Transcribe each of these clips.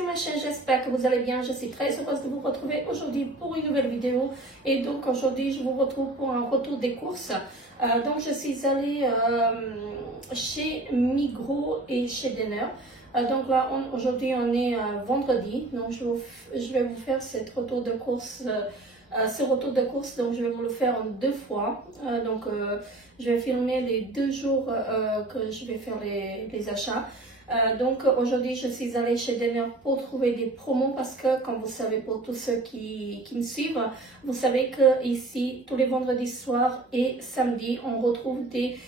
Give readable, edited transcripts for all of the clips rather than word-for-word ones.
sur ma chaîne, j'espère que vous allez bien. Je suis très heureuse de vous retrouver aujourd'hui pour une nouvelle vidéo. Et donc aujourd'hui, je vous retrouve pour un retour des courses. Donc je suis allée chez Migros et chez Denner. Donc là, aujourd'hui, on est vendredi. Donc je vais vous faire ce retour de course. Donc je vais vous le faire en 2 fois. Je vais filmer les 2 jours que je vais faire les achats. Donc aujourd'hui je suis allée chez Denner pour trouver des promos parce que, comme vous savez, pour tous ceux qui me suivent, vous savez que ici tous les vendredis soirs et samedis on retrouve des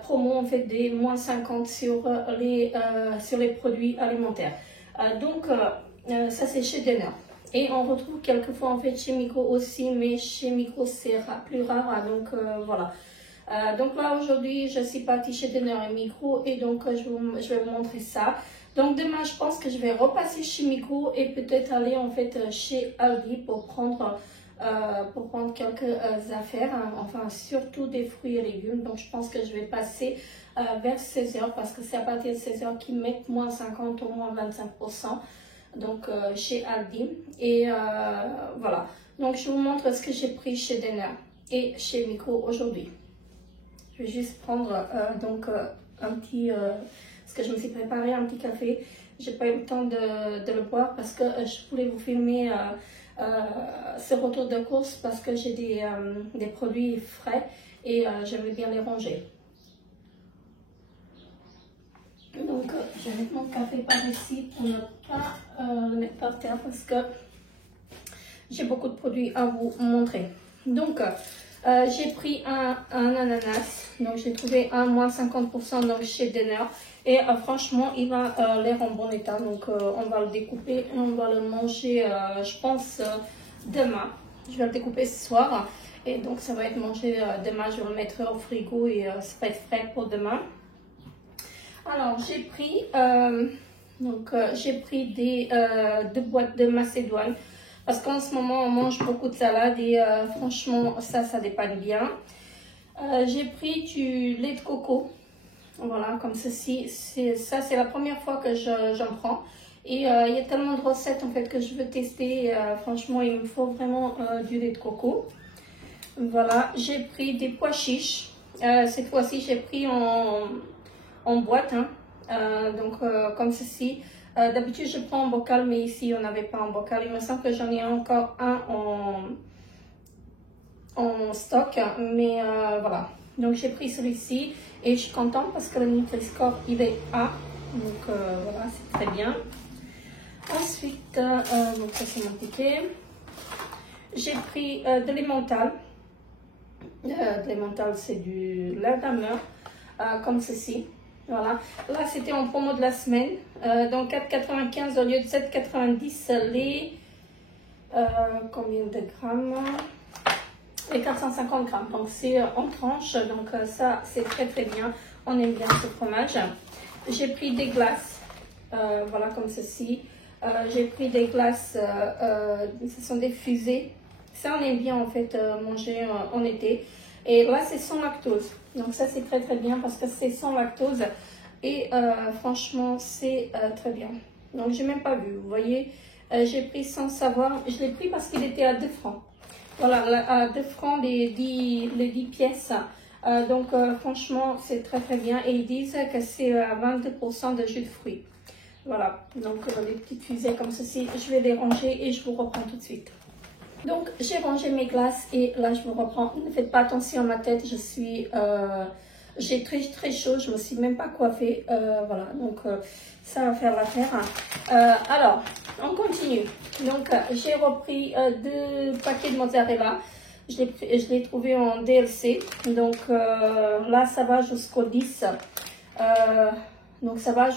promos, en fait des moins 50 sur les produits alimentaires. Ça c'est chez Denner. Et on retrouve quelquefois en fait chez Migros aussi, mais chez Migros c'est plus rare. Voilà. Donc là aujourd'hui je suis partie chez Denner et Migros et donc je vais vous montrer ça. Donc demain je pense que je vais repasser chez Migros et peut-être aller en fait chez Aldi pour prendre quelques affaires, hein, enfin surtout des fruits et légumes. Donc je pense que je vais passer vers 16h parce que c'est à partir de 16h qu'ils mettent moins 50 ou moins 25%. Donc chez Aldi et voilà. Donc je vous montre ce que j'ai pris chez Denner et chez Migros aujourd'hui. Je vais juste prendre un petit, parce que je me suis préparé un petit café. J'ai pas eu le temps de le boire parce que je voulais vous filmer ce retour de course parce que j'ai des produits frais et j'aimerais bien les ranger. Donc je vais mettre mon café par ici pour ne pas le mettre par terre parce que j'ai beaucoup de produits à vous montrer. Donc j'ai pris un ananas, donc j'ai trouvé un moins 50% donc chez Denner et franchement il a l'air en bon état, donc on va le découper et on va le manger je pense demain. Je vais le découper ce soir et donc ça va être mangé demain. Je vais le mettre au frigo et ça va être frais pour demain. Alors j'ai pris des 2 boîtes de macédoine. Parce qu'en ce moment, on mange beaucoup de salade et franchement, ça dépanne bien. J'ai pris du lait de coco. Voilà, comme ceci. Ça, c'est la première fois que j'en prends. Et il y a tellement de recettes en fait que je veux tester. Franchement, il me faut vraiment du lait de coco. Voilà, j'ai pris des pois chiches. Cette fois-ci, j'ai pris en boîte. Hein. Comme ceci. D'habitude je prends en bocal, mais ici on n'avait pas en bocal. Il me semble que j'en ai encore un en stock, mais voilà. Donc j'ai pris celui-ci et je suis contente parce que le Nutri-Score il est A, donc voilà, c'est très bien. Ensuite, donc ça c'est mon ticket. J'ai pris de l'emmental. De l'emmental, c'est du lait d'ameur, comme ceci. Voilà, là c'était en promo de la semaine, donc 4,95 au lieu de 7,90 les combien de grammes? Les 450 grammes, donc c'est en tranche, donc ça c'est très bien, on aime bien ce fromage. J'ai pris des glaces, voilà comme ceci, j'ai pris des glaces, ce sont des fusées, ça on aime bien en fait manger en été. Et là c'est sans lactose, donc ça c'est très bien parce que c'est sans lactose et franchement c'est très bien. Donc j'ai même pas vu, vous voyez, j'ai pris sans savoir, je l'ai pris parce qu'il était à 2 francs. Voilà, à 2 francs les 10 pièces. Franchement c'est très bien et ils disent que c'est à 22% de jus de fruits. Voilà, donc les petites fusées comme ceci, je vais les ranger et je vous reprends tout de suite. Donc j'ai rangé mes glaces et là je vous reprends. Ne faites pas attention à ma tête, j'ai très chaud, je me suis même pas coiffée. Voilà, donc ça va faire l'affaire. Alors on continue. Donc j'ai repris 2 paquets de mozzarella. Je l'ai trouvé en DLC. Donc là ça va jusqu'au 10. Donc ça va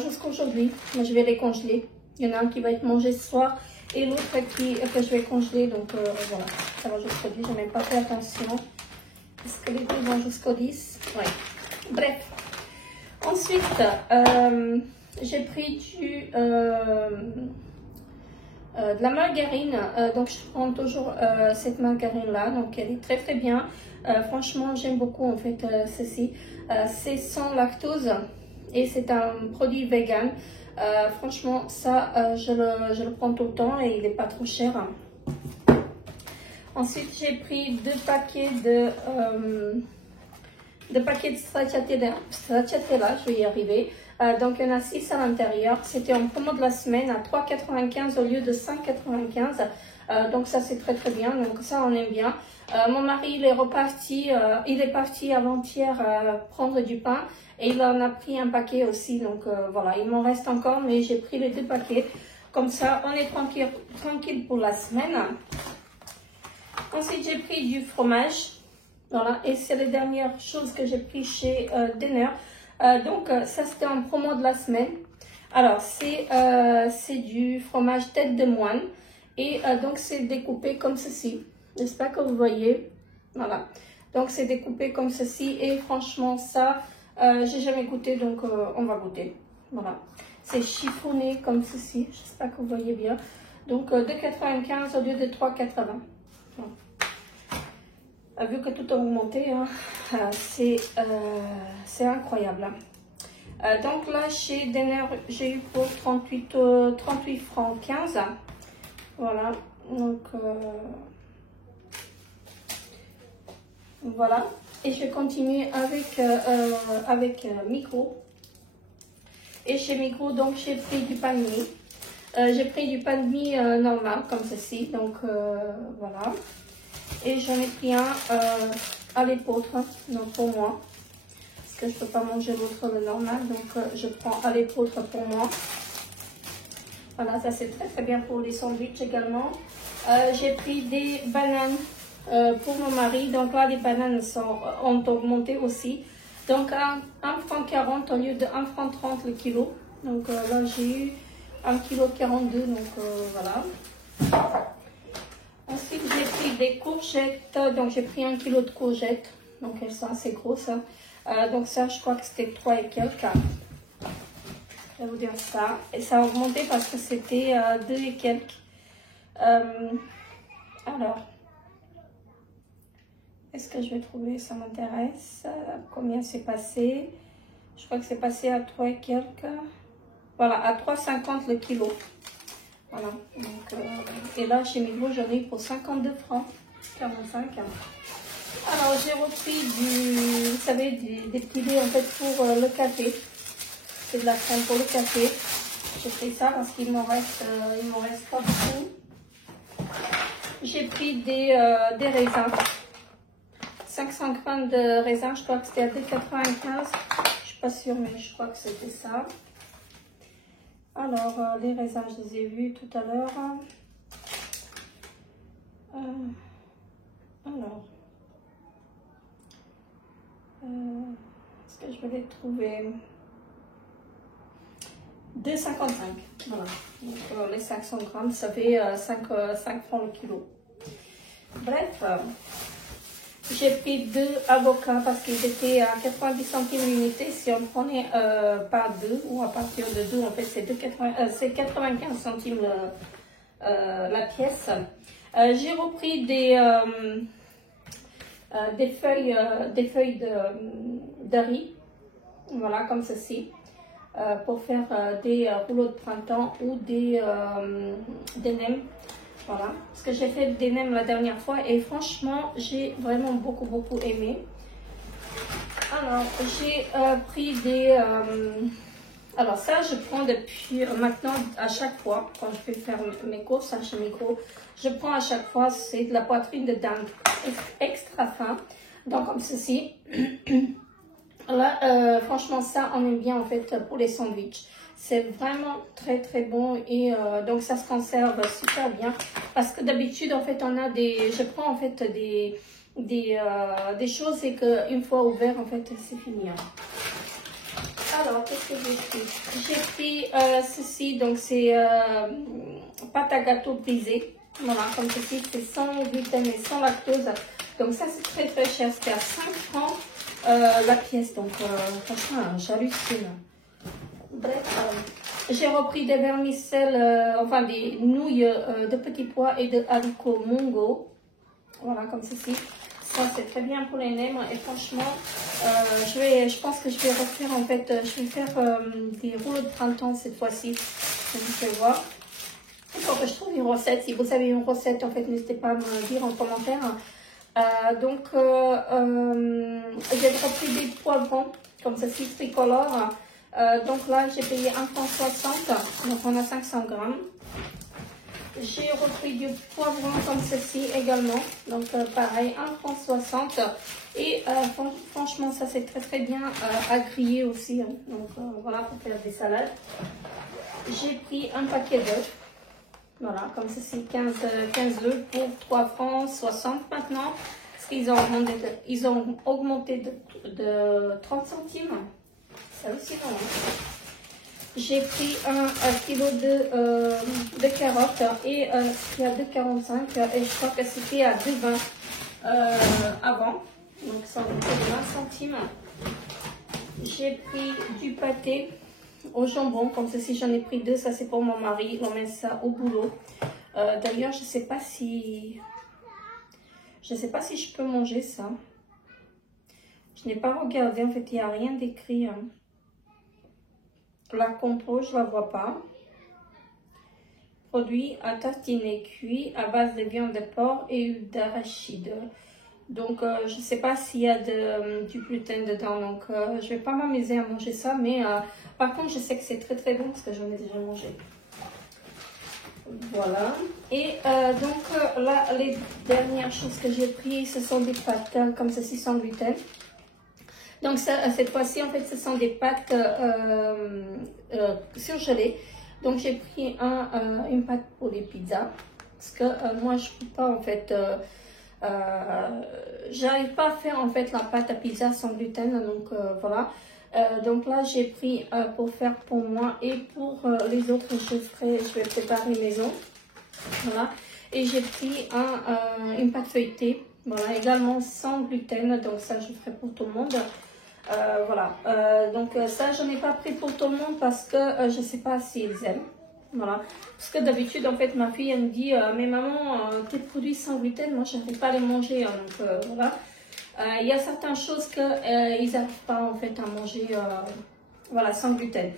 jusqu'aujourd'hui. Moi je vais les congeler. Il y en a un qui va être mangé ce soir et l'autre que je vais congeler. Donc voilà, ça va jusqu'au 10. Je n'ai même pas fait attention. Est-ce que les 2 vont jusqu'au 10? Oui. Bref. Ensuite, j'ai pris de la margarine. Donc je prends toujours cette margarine là. Donc elle est très bien. Franchement, j'aime beaucoup en fait ceci. C'est sans lactose. et c'est un produit vegan. Franchement, ça, je le prends tout le temps et il n'est pas trop cher. Ensuite, j'ai pris deux paquets de stracciatella, je vais y arriver. Donc, il y en a 6 à l'intérieur. C'était en promo de la semaine à 3,95 au lieu de 5,95. Donc, ça, c'est très, très bien. Donc, ça, on aime bien. Mon mari, il est parti avant-hier prendre du pain. Et il en a pris un paquet aussi. Donc, voilà, il m'en reste encore. Mais j'ai pris les 2 paquets. Comme ça, on est tranquille pour la semaine. Ensuite, j'ai pris du fromage. Voilà, et c'est les dernières choses que j'ai pris chez Denner. Donc, ça, c'était en promo de la semaine. Alors, c'est du fromage tête de moine. Et donc, c'est découpé comme ceci. J'espère que vous voyez. Voilà. Donc, c'est découpé comme ceci. Et franchement, ça, j'ai jamais goûté. Donc, on va goûter. Voilà. C'est chiffonné comme ceci. J'espère que vous voyez bien. Donc, 2,95 au lieu de 3,80. Voilà. Vu que tout a augmenté, hein, c'est incroyable. Donc là, chez Denner, j'ai eu pour 38 francs 15. Voilà. Donc, voilà. Et je continue avec Migros. Et chez Migros, donc, j'ai pris du pain de mie. J'ai pris du pain de mie normal, comme ceci. Donc, voilà. Et j'en ai pris un à l'épeautre, donc pour moi. Parce que je ne peux pas manger l'autre, le normal. Donc, je prends à l'épeautre pour moi. Voilà, ça c'est très très bien pour les sandwichs également. J'ai pris des bananes pour mon mari. Donc là, les bananes ont augmenté aussi. Donc, à 1,40 franc au lieu de 1,30 franc le kilo. Donc là, j'ai eu 1,42 kg. Donc voilà. Ensuite, j'ai pris des courgettes. Donc, j'ai pris 1 kg de courgettes. Donc, elles sont assez grosses. Donc, ça, je crois que c'était 3 et quelques. Je vais vous dire ça. Et ça a augmenté parce que c'était 2 et quelques. Alors, est-ce que je vais trouver? Ça m'intéresse. Combien c'est passé? Je crois que c'est passé à 3 et quelques. Voilà, à 3,50 le kilo. Voilà, donc, et là chez Migros, j'en ai eu pour 52 francs 45. Alors j'ai repris vous savez, des petits dés en fait pour le café. C'est de la crème pour le café. J'ai pris ça parce qu'il m'en reste pas beaucoup. J'ai pris des raisins. 500 grammes de raisins, je crois que c'était à 2,95. Je suis pas sûre, mais je crois que c'était ça. Alors, les raisins, je les ai vus tout à l'heure. Est-ce que je vais les trouver? 2,55. Voilà. Donc, les 500 grammes, ça fait 5 francs le kilo. Bref, j'ai pris 2 avocats parce qu'ils étaient à 90 centimes l'unité. Si on prenait par 2 ou à partir de 2, en fait, c'est 95 centimes la pièce. J'ai repris des feuilles de riz, voilà, comme ceci, pour faire des rouleaux de printemps ou des nems. Voilà, parce que j'ai fait des nems la dernière fois et franchement, j'ai vraiment beaucoup aimé. Alors, j'ai pris des... alors ça, je prends depuis maintenant à chaque fois, quand je vais faire mes courses chez Migros, je prends à chaque fois, c'est de la poitrine de dinde extra fin, donc comme ceci. Là, franchement, ça, on aime bien en fait pour les sandwichs. C'est vraiment très bon et donc ça se conserve super bien parce que d'habitude en fait on a je prends en fait des choses et qu'une fois ouvert en fait c'est fini. Alors qu'est-ce que j'ai pris? J'ai pris ceci, donc c'est pâte à gâteau brisée, voilà, comme ceci, c'est sans gluten et sans lactose, donc ça c'est très cher, c'était à 5 francs la pièce, donc franchement j'hallucine. Bref, j'ai repris des vermicelles, enfin des nouilles de petits pois et de haricots mongo. Voilà, comme ceci. Ça, c'est très bien pour les nems et franchement, Je pense que je vais refaire en fait, je vais faire des rouleaux de printemps cette fois-ci. Donc je vais voir. Il faut que je trouve une recette. Si vous avez une recette, en fait, n'hésitez pas à me dire en commentaire. J'ai repris des poivrons comme ceci, tricolore. Donc là, j'ai payé 1,60 €. Donc on a 500 grammes. J'ai repris du poivron comme ceci également. Donc pareil, 1,60 €. Et franchement, ça c'est très bien à griller aussi. Hein. Donc voilà, pour faire des salades. J'ai pris un paquet d'œufs. Voilà, comme ceci, 15 œufs pour 3,60 € maintenant. Parce qu'ils ont augmenté de 30 centimes. C'est hallucinant. Hein. J'ai pris un kilo de carottes et c'était à 2,45 € et je crois que c'était à 2,20 € avant. Donc ça a augmenté de 20 centimes. J'ai pris du pâté au jambon, comme ceci, j'en ai pris 2, ça c'est pour mon mari, on met ça au boulot. D'ailleurs, je sais pas si je peux manger ça. Je n'ai pas regardé, en fait, il n'y a rien d'écrit. Hein. La compo, je la vois pas. Produit à tartiner cuit à base de viande de porc et d'arachide. Donc, je ne sais pas s'il y a du gluten dedans. Donc, je vais pas m'amuser à manger ça. Mais par contre, je sais que c'est très bon parce que j'en ai déjà mangé. Voilà. Et là, les dernières choses que j'ai prises, ce sont des pâtes comme ceci sans gluten. Donc, cette fois-ci, en fait, ce sont des pâtes surgelées. Donc, j'ai pris une pâte pour les pizzas. Parce que moi, je ne peux pas, en fait... j'arrive pas à faire en fait la pâte à pizza sans gluten, donc voilà. Donc là j'ai pris pour faire pour moi et pour les autres je vais préparer maison, voilà. Et j'ai pris une pâte feuilletée, voilà, également sans gluten, donc ça je ferai pour tout le monde. Voilà, donc ça je n'ai pas pris pour tout le monde parce que je sais pas s'ils aiment. Voilà, parce que d'habitude, en fait, ma fille, elle me dit mais maman, tes produits sans gluten, moi, je n'arrive pas à les manger. Hein, donc, voilà. Il y a certaines choses qu'ils n'arrivent pas, en fait, à manger voilà, sans gluten.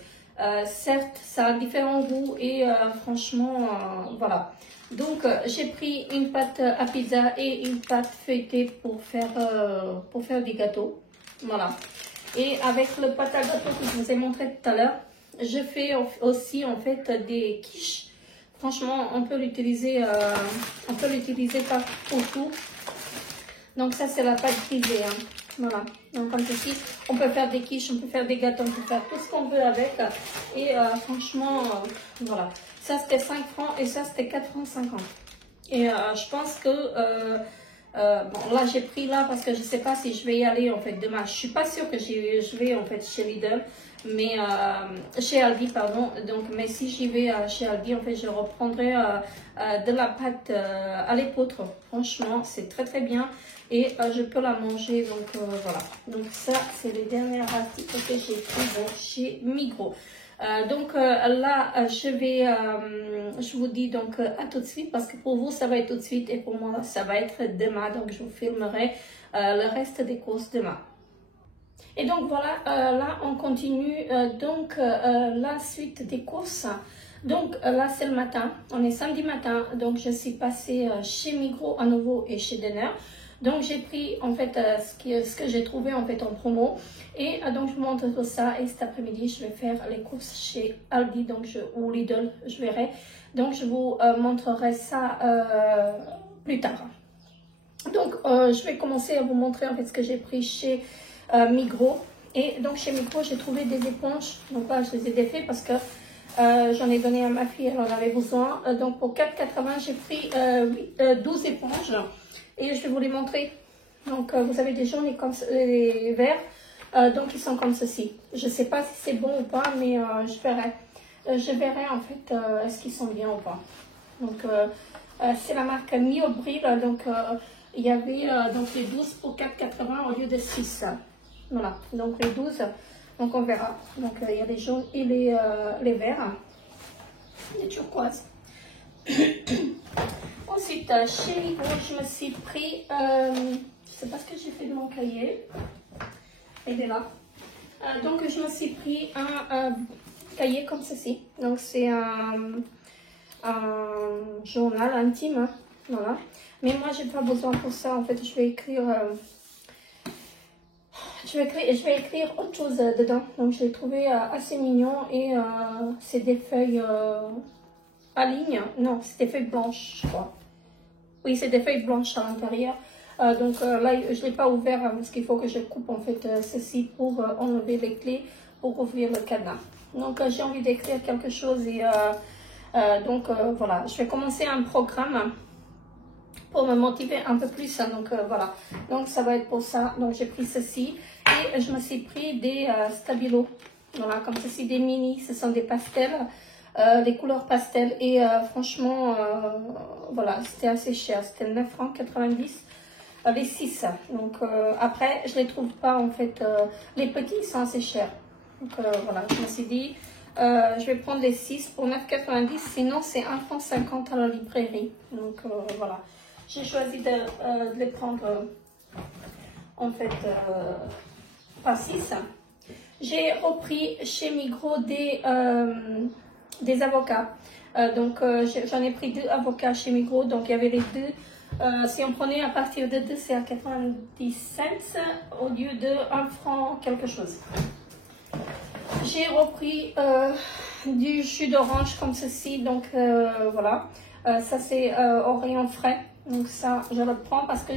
Certes, ça a différents goûts et franchement, voilà. Donc, j'ai pris une pâte à pizza et une pâte feuilletée pour faire des gâteaux. Voilà. Et avec le pâte à gâteau que je vous ai montré tout à l'heure, je fais aussi en fait des quiches. Franchement, on peut l'utiliser pour tout. Donc ça c'est la pâte brisée. Hein. Voilà. Donc comme ceci, on peut faire des quiches, on peut faire des gâteaux, on peut faire tout ce qu'on veut avec. Et franchement, voilà. Ça c'était 5 francs et ça c'était 4,50 francs. Et je pense que bon, là j'ai pris là parce que je sais pas si je vais y aller en fait demain. Je suis pas sûre que je vais en fait chez Lidl, mais chez Aldi pardon. Donc mais si j'y vais chez Aldi en fait je reprendrai de la pâte à l'épeautre. Franchement c'est très bien et je peux la manger donc voilà. Donc ça c'est les dernières articles que j'ai pris chez Migros. Donc là, je vous dis donc à tout de suite parce que pour vous ça va être tout de suite et pour moi ça va être demain. Donc je vous filmerai le reste des courses demain. Et donc voilà, là on continue donc la suite des courses. Donc là c'est le matin, on est samedi matin, donc je suis passée chez Migros à nouveau et chez Denner. Donc j'ai pris en fait ce que j'ai trouvé en fait en promo et donc je vous montre tout ça et cet après-midi je vais faire les courses chez Aldi donc ou Lidl, je verrai. Donc je vous montrerai ça plus tard. Donc je vais commencer à vous montrer en fait ce que j'ai pris chez Migros. Et donc chez Migros j'ai trouvé des éponges, donc là je les ai défait parce que j'en ai donné à ma fille, elle en avait besoin. Donc pour 4,80 j'ai pris 12 éponges. Et je vais vous les montrer. Donc, vous avez des jaunes et comme les verts. Donc, ils sont comme ceci. Je ne sais pas si c'est bon ou pas, mais je verrai. Je verrai en fait est-ce qu'ils sont bien ou pas. Donc, c'est la marque Miobril. Donc, il y avait donc les 12 pour 4,80 au lieu de 6. Voilà. Donc, les 12. Donc, on verra. Donc, il y a les jaunes et les verts. Les turquoises. Ensuite, chez Migros, je me suis pris, je sais pas ce que j'ai fait de mon cahier. il est là. Donc je me suis pris un cahier comme ceci. Donc c'est un journal intime, hein, voilà. Mais moi j'ai pas besoin pour ça. En fait, je vais écrire autre chose dedans. Donc je l'ai trouvé assez mignon et c'est des feuilles à ligne. Non, c'est des feuilles blanches, je crois. Oui, c'est des feuilles blanches à l'intérieur. Donc là, je ne l'ai pas ouvert parce qu'il faut que je coupe en fait ceci pour enlever les clés pour ouvrir le cadenas. Donc j'ai envie d'écrire quelque chose et voilà, je vais commencer un programme pour me motiver un peu plus. Donc voilà, donc ça va être pour ça. Donc j'ai pris ceci et je me suis pris des stabilos. Voilà, comme ceci, des mini, ce sont des pastels. Les couleurs pastel et franchement voilà, c'était assez cher, c'était 9,90 francs les 6. Donc après je les trouve pas en fait, les petits sont assez chers. Donc voilà, je me suis dit je vais prendre les 6 pour 9,90, sinon c'est 1,50 franc à la librairie. Donc voilà, j'ai choisi de les prendre en fait par 6. J'ai repris chez Migros des avocats. Donc j'en ai pris 2 avocats chez Migros. Donc il y avait les 2. Si on prenait à partir de 2, c'est à 90 cents au lieu de 1 franc quelque chose. J'ai repris du jus d'orange comme ceci. Donc voilà. Ça c'est au rayon frais. Donc ça je le prends parce que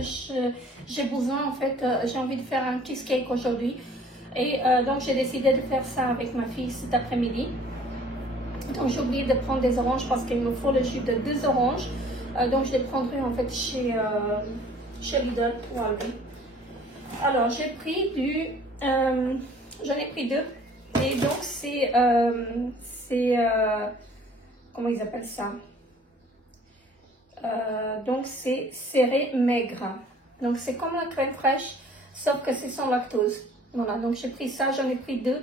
j'ai besoin en fait. J'ai envie de faire un cheesecake aujourd'hui. Et donc j'ai décidé de faire ça avec ma fille cet après-midi. Donc j'ai oublié de prendre des oranges parce qu'il me faut le jus de 2 oranges. Donc je les prendrai en fait chez Lidl pour enlever. Alors j'ai pris j'en ai pris 2. Et donc c'est comment ils appellent ça, donc c'est serré maigre. Donc c'est comme la crème fraîche, sauf que c'est sans lactose. Voilà, donc j'ai pris ça, j'en ai pris 2.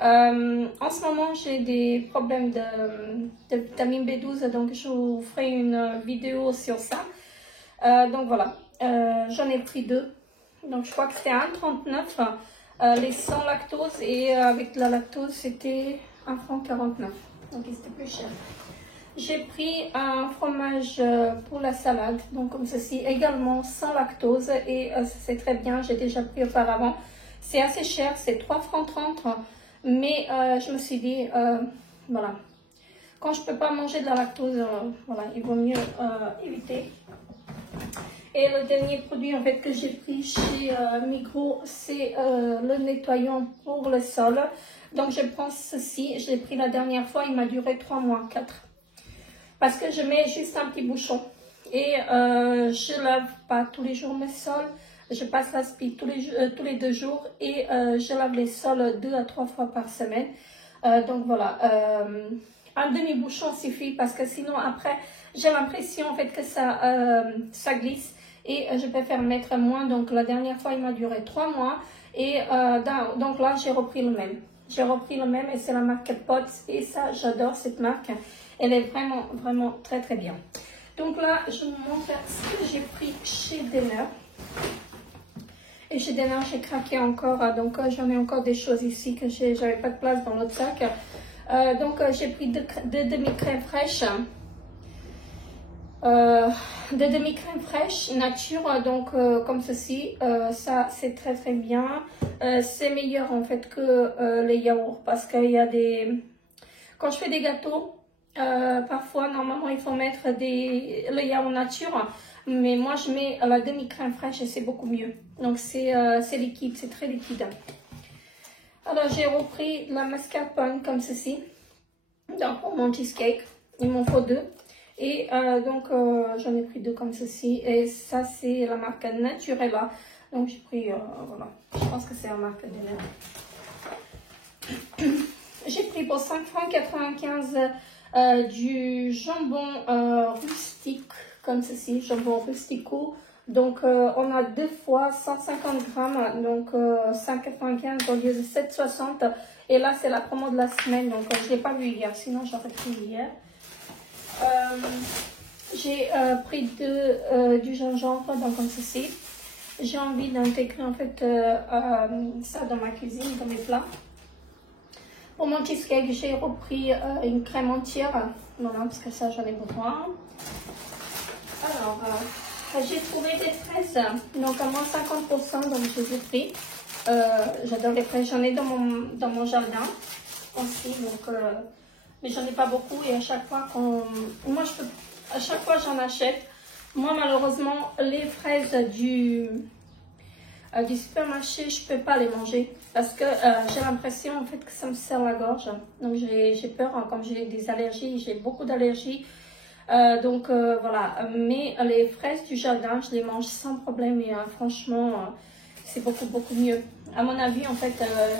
En ce moment, j'ai des problèmes de vitamine B12, donc je vous ferai une vidéo sur ça. Donc voilà, j'en ai pris 2. Donc je crois que c'était 1,39 les sans lactose et avec la lactose, c'était 1,49 franc. Donc c'était plus cher. J'ai pris un fromage pour la salade, donc comme ceci, également sans lactose et c'est très bien, j'ai déjà pris auparavant. C'est assez cher, c'est 3,30 francs, mais je me suis dit, voilà, quand je ne peux pas manger de la lactose, voilà, il vaut mieux éviter. Et le dernier produit en fait que j'ai pris chez Migros, c'est le nettoyant pour le sol. Donc je prends ceci, je l'ai pris la dernière fois, il m'a duré 3 mois, 4. Parce que je mets juste un petit bouchon et je lave pas tous les jours mes sols. Je passe l'aspi tous les 2 jours et je lave les sols 2 à 3 fois par semaine. Donc voilà, un demi-bouchon suffit parce que sinon après j'ai l'impression en fait que ça glisse et je préfère mettre moins. Donc la dernière fois il m'a duré 3 mois et donc là j'ai repris le même. J'ai repris le même et c'est la marque Potts et ça j'adore cette marque. Elle est vraiment vraiment très très bien. Donc là je vous montre ce que j'ai pris chez Denner. Et chez Denner, j'ai craqué encore, donc j'en ai encore des choses ici que j'avais pas de place dans l'autre sac. Donc j'ai pris deux demi-crèmes fraîches. Deux demi-crèmes fraîches nature, donc comme ceci. Ça c'est très très bien. C'est meilleur en fait que les yaourts parce qu'il y a des... Quand je fais des gâteaux, parfois normalement il faut mettre le yaourt nature. Mais moi je mets la demi-crème fraîche et c'est beaucoup mieux. Donc c'est liquide, c'est très liquide. Alors j'ai repris la mascarpone comme ceci. Donc pour mon cheesecake, il m'en faut 2. Et donc j'en ai pris 2 comme ceci. Et ça c'est la marque Naturella. Donc j'ai pris, voilà, je pense que c'est la marque de J'ai pris pour 5,95 francs du jambon rustique. Comme ceci, jambon rustico. Donc on a 2 fois 150 grammes, donc 5,95 au lieu de 7,60. Et là c'est la promo de la semaine, donc je ne l'ai pas vu hier, sinon j'aurais pris hier. J'ai pris du gingembre, donc comme ceci. j'ai envie d'intégrer en fait ça dans ma cuisine, dans mes plats. Pour mon cheesecake, j'ai repris une crème entière, voilà, parce que ça j'en ai besoin. Alors, j'ai trouvé des fraises, donc à moins 50%, donc je les ai pris. J'adore les fraises, j'en ai dans mon jardin aussi, donc, mais j'en ai pas beaucoup et à chaque fois à chaque fois j'en achète. Moi malheureusement, les fraises du supermarché, je peux pas les manger parce que j'ai l'impression en fait que ça me serre la gorge. Donc j'ai peur, hein, comme j'ai des allergies, j'ai beaucoup d'allergies. Voilà, mais les fraises du jardin, je les mange sans problème et franchement, c'est beaucoup mieux. À mon avis, en fait,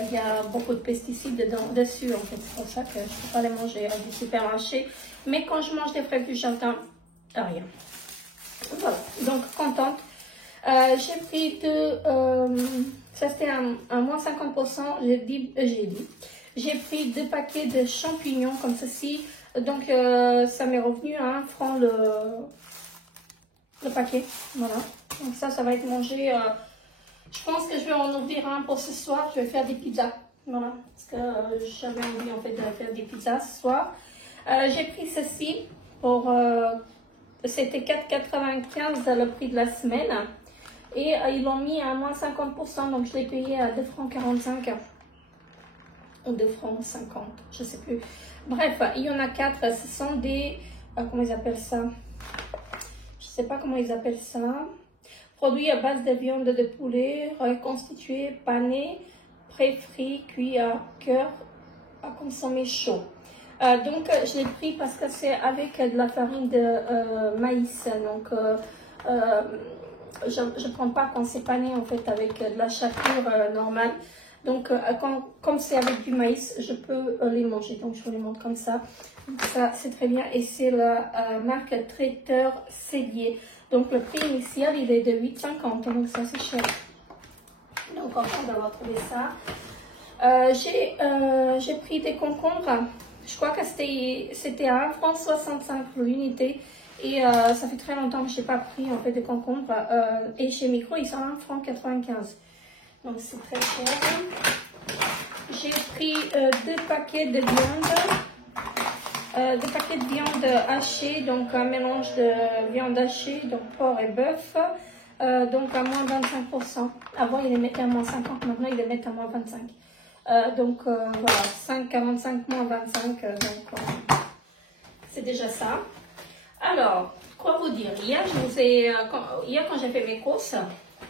il y a beaucoup de pesticides dessus, en fait, c'est pour ça que je ne peux pas les manger du supermarché. Mais quand je mange des fraises du jardin, rien. Voilà, donc contente. J'ai pris ça c'était un moins 50%, j'ai pris 2 paquets de champignons comme ceci. Donc, ça m'est revenu à 1 franc le paquet. Voilà. Donc, ça va être mangé. Je pense que je vais en ouvrir un pour ce soir. Je vais faire des pizzas. Voilà. Parce que j'avais envie en fait de faire des pizzas ce soir. J'ai pris ceci pour. C'était 4,95 le prix de la semaine. Et ils l'ont mis à moins 50%. Donc, je l'ai payé à 2 francs 45. Ou 2 francs 50. Je sais plus. Bref, il y en a 4, ce sont des, comment ils appellent ça? Je sais pas comment ils appellent ça. Produits à base de viande de poulet, reconstitués, panés, pré-frits, cuits à cœur, à consommer chaud. Donc, je l'ai pris parce que c'est avec de la farine de maïs. Donc, je ne prends pas quand c'est pané en fait avec de la chapelure normale. Donc, comme c'est avec du maïs, je peux les manger. Donc, je vous les montre comme ça. Ça, c'est très bien. Et c'est la marque Traiteur Cellier. Donc, le prix initial, il est de 8,50. Donc, ça, c'est cher. Donc, content d'avoir trouvé ça. J'ai pris des concombres. Je crois que c'était à 1,65 franc l'unité. Et ça fait très longtemps que je n'ai pas pris en fait de concombres. Et chez Micro, ils sont à 1,95 franc. Donc c'est très cher. J'ai pris 2 paquets de viande. 2 paquets de viande hachée, donc un mélange de viande hachée, donc porc et bœuf. Donc à moins 25%. Avant ils les mettaient à moins 50, maintenant ils les mettent à moins 25. Voilà, 5,45 moins 25. C'est déjà ça. Alors, quoi vous dire? Hier, quand j'ai fait mes courses,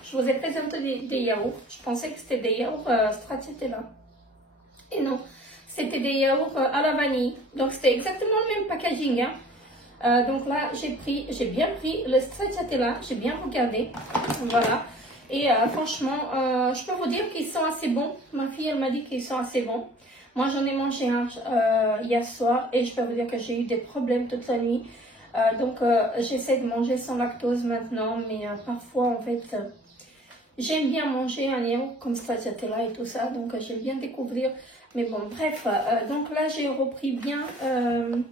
je vous ai présenté des yaourts. Je pensais que c'était des yaourts stracciatella. Et non, c'était des yaourts à la vanille. Donc, c'était exactement le même packaging. Hein. Donc là, j'ai bien pris le stracciatella. J'ai bien regardé. Voilà. Et franchement, je peux vous dire qu'ils sont assez bons. Ma fille, elle m'a dit qu'ils sont assez bons. Moi, j'en ai mangé un hier soir. Et je peux vous dire que j'ai eu des problèmes toute la nuit. J'essaie de manger sans lactose maintenant. Mais parfois, en fait... j'aime bien manger un yaourt comme stracciatella et tout ça, donc j'aime bien découvrir. Mais bon, bref, donc là j'ai repris bien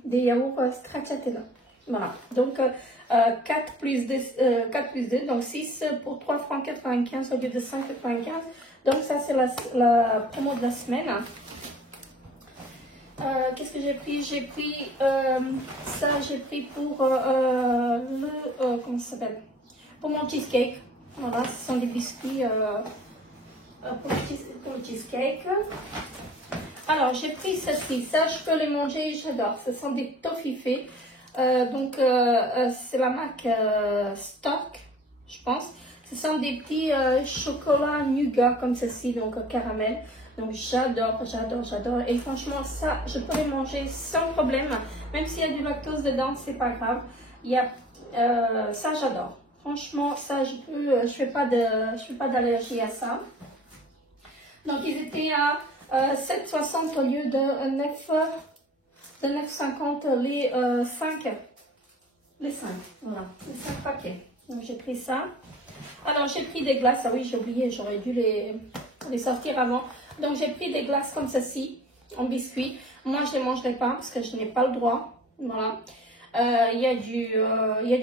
des yaourts stracciatella. Voilà, donc 4 plus 2, donc 6 pour 3,95 francs au lieu de 5,95. Donc ça c'est la promo de la semaine. Qu'est-ce que j'ai pris? J'ai pris ça, j'ai pris pour comment ça s'appelle? Pour mon cheesecake. Voilà, ce sont des biscuits pour le cheesecake. Alors, j'ai pris ceci. Ça, je peux les manger, j'adore. Ce sont des toffifées. C'est la marque Stock, je pense. Ce sont des petits chocolats nougat comme ceci, donc caramel. Donc, j'adore. Et franchement, ça, je peux les manger sans problème. Même s'il y a du lactose dedans, c'est pas grave. Ça, j'adore. Franchement, ça, je fais pas d'allergie à ça. Donc, ils étaient à 7,60 au lieu de 9,50 les 5. Les 5, voilà, les 5 paquets. Donc, j'ai pris ça. Alors, j'ai pris des glaces. Ah oui, j'ai oublié, j'aurais dû les sortir avant. Donc, j'ai pris des glaces comme ceci, en biscuit. Moi, je ne les mangerai pas parce que je n'ai pas le droit. Voilà. Il y a du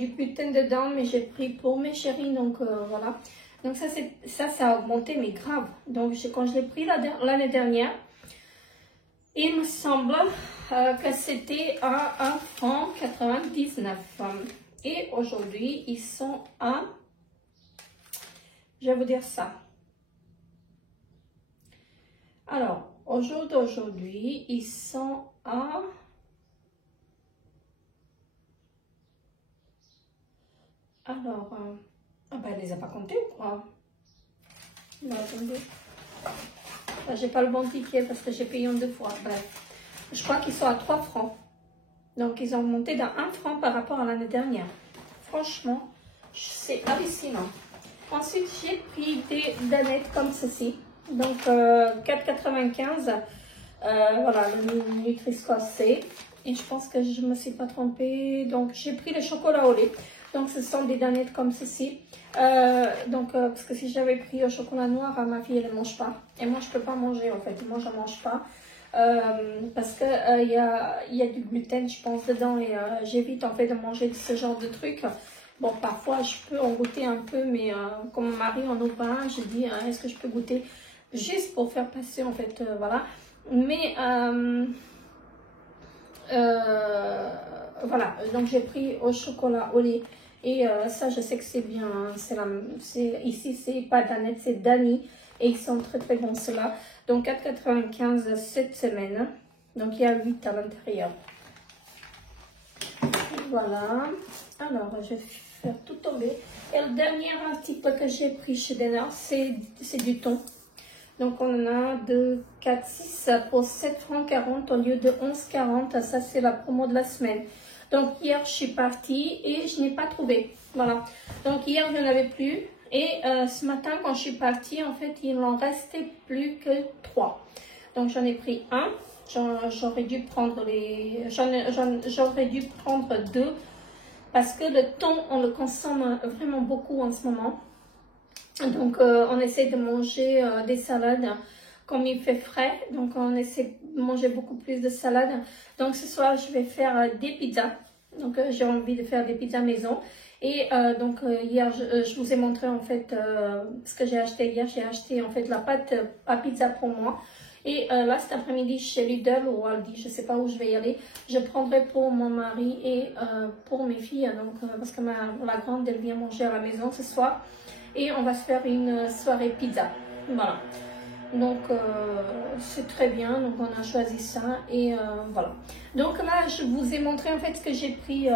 gluten dedans, mais j'ai pris pour mes chéris, donc voilà. Donc ça a augmenté, mais grave. Donc quand je l'ai pris l'année dernière, il me semble que c'était à 1 franc 99. Et aujourd'hui, ils sont à, je vais vous dire ça. Alors, aujourd'hui, ils sont à... Alors, ah ben, elle les a pas comptés ou quoi? Non, attendez. J'ai pas le bon ticket parce que j'ai payé en 2 fois. Bref, je crois qu'ils sont à 3 francs. Donc, ils ont monté d'un 1 franc par rapport à l'année dernière. Franchement, c'est hallucinant. Ensuite, j'ai pris des danettes comme ceci. Donc, 4,95. Voilà, le Nutri-Score C. Et je pense que je ne me suis pas trompée. Donc, j'ai pris le chocolat au lait. Donc, ce sont des danettes comme ceci. Parce que si j'avais pris au chocolat noir, ma fille, elle ne mange pas. Et moi, je ne peux pas manger, en fait. Moi, je ne mange pas. Parce que il y a du gluten, je pense, dedans. Et j'évite, en fait, de manger ce genre de trucs. Bon, parfois, je peux en goûter un peu. Mais comme mon mari en ouvre un, je dis, est-ce que je peux goûter? Juste pour faire passer, en fait, voilà. Mais... voilà, donc j'ai pris au chocolat au lait et ça je sais que c'est bien, ici c'est pas Danette, c'est Dani et ils sont très très bons ceux-là. Donc 4,95 cette semaine, donc il y a 8 à l'intérieur. Voilà, alors je vais faire tout tomber. Et le dernier article que j'ai pris chez Denner, c'est du thon. Donc, on en a de 4, 6 pour 7 francs 40 au lieu de 11,40. Ça, c'est la promo de la semaine. Donc, hier, je suis partie et je n'ai pas trouvé. Voilà. Donc, hier, je n'en avais plus. Et ce matin, quand je suis partie, en fait, il n'en restait plus que 3. Donc, j'en ai pris un. J'aurais dû prendre j'aurais dû prendre 2. Parce que le thon, on le consomme vraiment beaucoup en ce moment. Donc, on essaie de manger des salades comme il fait frais. Donc, on essaie de manger beaucoup plus de salades. Donc, ce soir, je vais faire des pizzas. Donc, j'ai envie de faire des pizzas maison. Et hier, je vous ai montré en fait ce que j'ai acheté hier. J'ai acheté en fait la pâte à pizza pour moi. Et là, cet après-midi, chez Lidl ou Aldi, je ne sais pas où je vais y aller, je prendrai pour mon mari et pour mes filles. Donc, parce que la grande, elle vient manger à la maison ce soir. Et on va se faire une soirée pizza. Voilà. Donc, c'est très bien. Donc, on a choisi ça. Et voilà. Donc, là, je vous ai montré en fait ce que j'ai pris.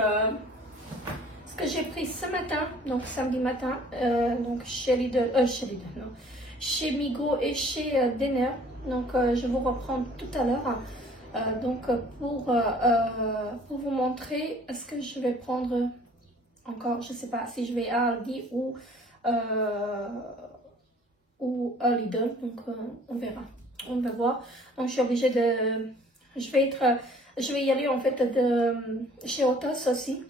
Ce matin. Donc, samedi matin. Donc, chez Lidl. Non. Chez Migo et chez Denner. Donc, je vous reprends tout à l'heure. Donc, pour vous montrer ce que je vais prendre encore. Je ne sais pas si je vais à Aldi ou à Lidl, donc on verra, on va voir. Donc je suis obligée de, je vais y aller en fait chez Otos aussi,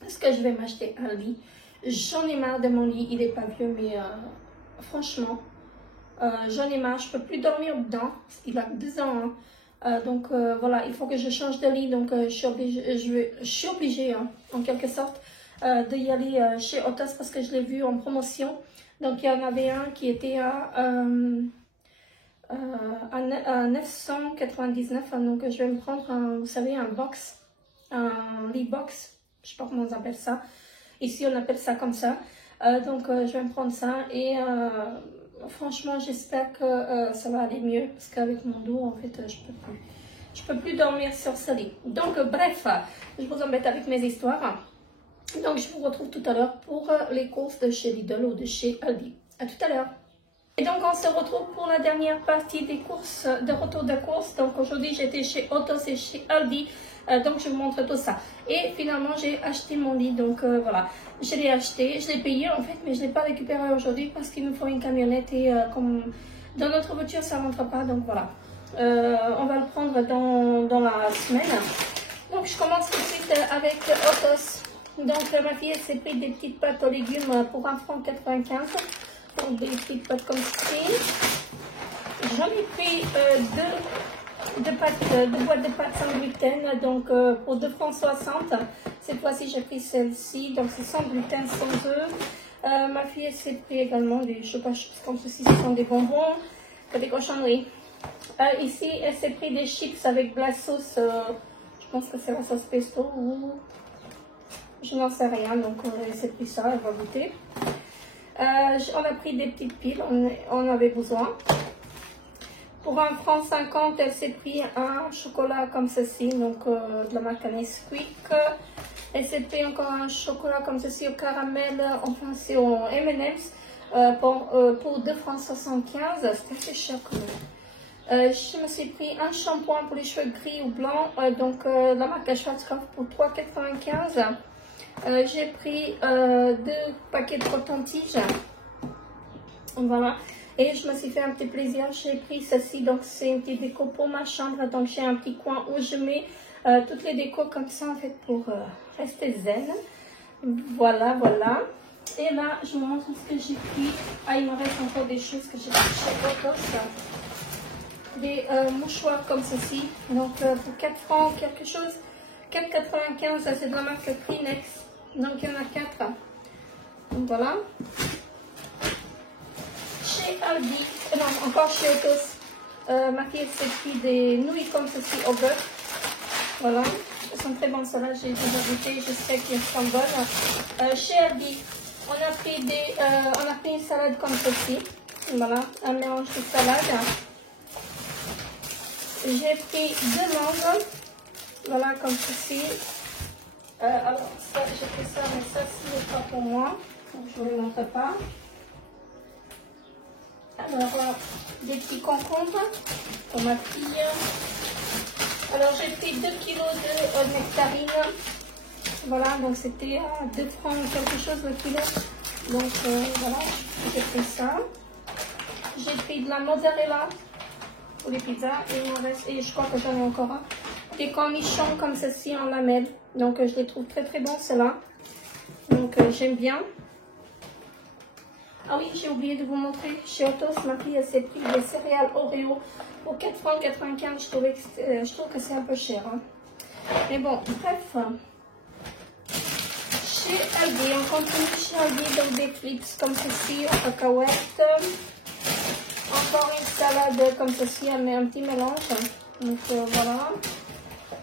parce que je vais m'acheter un lit. J'en ai marre de mon lit, il est pas vieux, mais franchement, j'en ai marre, je peux plus dormir dedans, il a 2 ans, hein. Donc voilà, il faut que je change de lit, donc je suis obligée hein, en quelque sorte, de y aller chez Otos parce que je l'ai vu en promotion. Donc il y en avait un qui était à 999. Donc je vais me prendre vous savez, un lit box. Je sais pas comment on appelle ça. Ici on appelle ça comme ça. Donc je vais me prendre ça et franchement j'espère que ça va aller mieux parce qu'avec mon dos en fait je peux plus dormir sur ce lit. Donc bref, je vous embête avec mes histoires. Donc, je vous retrouve tout à l'heure pour les courses de chez Lidl ou de chez Aldi. À tout à l'heure. Et donc, on se retrouve pour la dernière partie des courses, de retour de course. Donc, aujourd'hui, j'étais chez Otos et chez Aldi. Donc, je vous montre tout ça. Et finalement, j'ai acheté mon lit. Donc, voilà. Je l'ai acheté. Je l'ai payé, en fait, mais je ne l'ai pas récupéré aujourd'hui parce qu'il nous faut une camionnette. Et comme dans notre voiture, ça ne rentre pas. Donc, voilà. On va le prendre dans la semaine. Donc, je commence tout de suite avec Otos. Donc, ma fille, elle s'est pris des petites pâtes aux légumes pour 1 franc 95. Donc, des petites pâtes comme ceci. J'en ai pris deux boîtes de pâtes sans gluten. Donc, pour 2 francs 60. Cette fois-ci, j'ai pris celle-ci. Donc, c'est sans gluten, sans œufs. Ma fille elle s'est pris également des chopas comme ceci, ce sont des bonbons, des cochonneries. Ici, elle s'est pris des chips avec de la sauce, je pense que c'est la sauce pesto ou je n'en sais rien, donc elle s'est pris ça, elle va goûter. On a pris des petites piles, on avait besoin. Pour 1,50 franc, elle s'est pris un chocolat comme ceci, donc de la marque Nesquik. Elle s'est pris encore un chocolat comme ceci au caramel, enfin c'est au M&M's pour 2,75 francs. C'est assez cher quand même. Je me suis pris un shampoing pour les cheveux gris ou blancs, donc la marque Schwarzkopf pour 3,95 €. J'ai pris 2 paquets de coton-tige. Voilà. Et je me suis fait un petit plaisir, j'ai pris ceci, donc c'est une petite déco pour ma chambre, donc j'ai un petit coin où je mets toutes les décos comme ça en fait pour rester zen. Voilà, voilà. Et là, je vous montre ce que j'ai pris. Ah, il me reste encore des choses que j'ai pris chez Otos. Des mouchoirs comme ceci, donc pour 4 francs quelque chose, 4,95 €, c'est de la marque Kleenex, donc il y en a 4. Donc voilà. Chez Aldi, non, encore chez Otos, ma fille s'est pris des nouilles comme ceci au beurre. Voilà, elles sont très bonnes, celles-là, j'ai déjà goûté, je sais qu'elles sont bonnes. Chez Aldi, on a pris une salade comme ceci. Voilà, un mélange de salade. J'ai pris 2 mangues, voilà, comme ceci. Alors, ça, j'ai pris ça, mais ça, ce n'est pas pour moi, donc je ne vous le montre pas. Alors, des petits concombres pour ma fille. Alors, j'ai pris 2 kilos de nectarines. Voilà, donc c'était à 2 francs quelque chose le kilo. Donc, voilà, j'ai pris ça. J'ai pris de la mozzarella pour les pizzas. Et il m'en reste, et je crois que j'en ai encore un. Des cornichons comme ceci en lamelles. Donc, je les trouve très très bons, ceux-là. Donc, j'aime bien. Ah oui, j'ai oublié de vous montrer, chez Otos, ma fille elle s'est pris des céréales Oreo pour 4,95 €. Je trouve que c'est un peu cher. Hein. Mais bon, bref. Chez Aldi, on continue chez Aldi, donc des flips comme ceci, en cacahuètes. Encore une salade comme ceci, elle met un petit mélange. Donc voilà.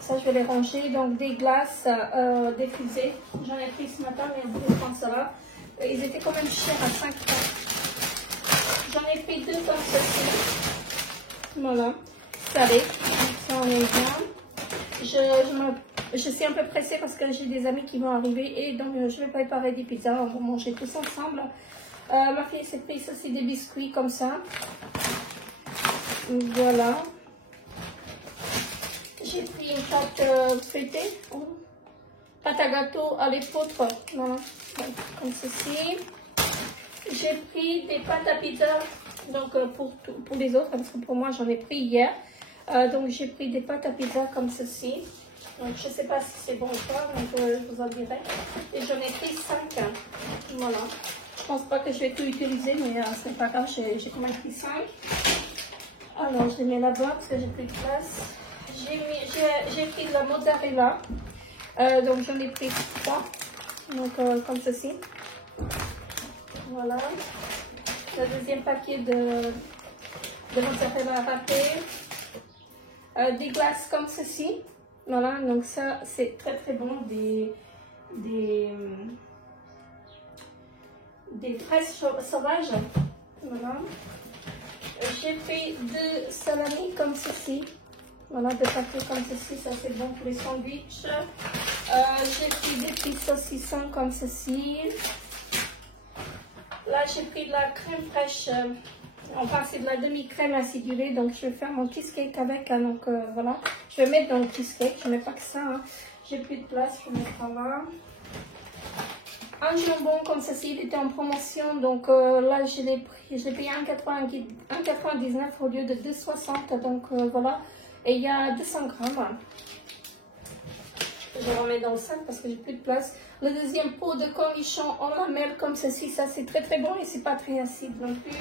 Ça, je vais les ranger. Donc des glaces diffusées. J'en ai pris ce matin, mais je vais prendre ça là. Ils étaient quand même chers à 5 francs. J'en ai pris 2 comme ceci. Voilà. Salé. Ça, on est bien. Je suis un peu pressée parce que j'ai des amis qui vont arriver et donc je vais préparer des pizzas. On va manger tous ensemble. Ma fille s'est pris aussi des biscuits comme ça. Voilà. J'ai pris une pâte feuilletée. Pâte à gâteau à l'épeautre, voilà, comme ceci. J'ai pris des pâtes à pizza, donc pour les autres, parce que pour moi j'en ai pris hier. Donc j'ai pris des pâtes à pizza comme ceci. Donc je ne sais pas si c'est bon ou pas, donc je vous en dirai. Et j'en ai pris 5. Voilà. Je pense pas que je vais tout utiliser, mais ce n'est pas grave, j'ai quand même pris 5. Alors je les mets là-bas parce que j'ai plus de place. J'ai pris de la mozzarella. Donc j'en ai pris 3, donc comme ceci. Voilà. Le deuxième paquet de mozzarella râpé. Des glaces comme ceci. Voilà, donc ça c'est très très bon. Des fraises sauvages. Voilà. J'ai pris 2 salamis comme ceci. Voilà, des paquets comme ceci, ça c'est bon pour les sandwichs. J'ai pris des petits saucissons comme ceci. Là, j'ai pris de la crème fraîche. Enfin, c'est de la demi-crème acidulée, donc je vais faire mon cheesecake avec. Hein, donc voilà, je vais mettre dans le cheesecake, je ne mets pas que ça. Hein. J'ai plus de place, je vais mettre là. Un jambon comme ceci, il était en promotion, donc là je l'ai payé 1,99 € au lieu de 2,60 €, donc voilà. Et il y a 200 grammes. Je le remets dans le sac parce que j'ai plus de place. Le deuxième pot de cornichons en lamelles comme ceci, ça c'est très très bon et c'est pas très acide non plus.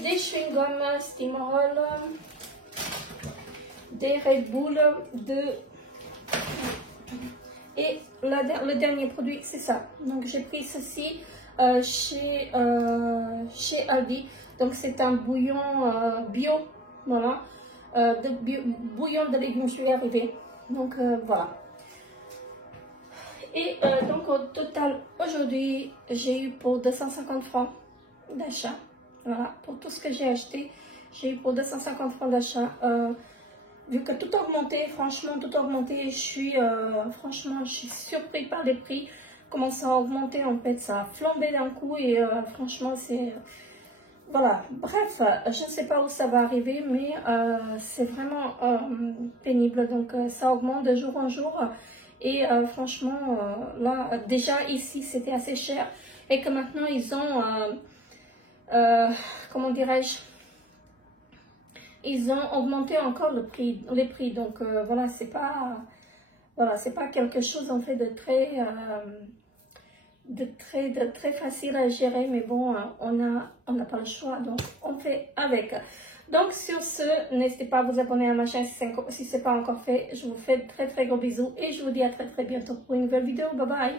Des chewing-gums Steamroll, des Red Bull, et le dernier produit c'est ça. Donc j'ai pris ceci. chez Aldi. Donc c'est un bouillon bio, voilà, bouillon de légumes, je vais y arriver. Donc voilà. Et donc au total aujourd'hui j'ai eu pour 250 francs d'achat. Voilà, pour tout ce que j'ai acheté, j'ai eu pour 250 francs d'achat. Vu que tout a augmenté, franchement tout a augmenté, franchement je suis surpris par les prix. Comment ça a augmenté en fait, ça a flambé d'un coup et franchement c'est... Voilà, bref, je ne sais pas où ça va arriver, mais c'est vraiment pénible. Donc ça augmente de jour en jour. Et franchement, là, déjà ici, c'était assez cher. Et que maintenant, ils ont, comment dirais-je, ils ont augmenté encore les prix. Donc voilà, c'est pas quelque chose en fait de très facile à gérer, mais bon, on n'a pas le choix, donc on fait avec. Donc sur ce, n'hésitez pas à vous abonner à ma chaîne si ce n'est pas encore fait. Je vous fais de très gros bisous et je vous dis à très bientôt pour une nouvelle vidéo. Bye bye.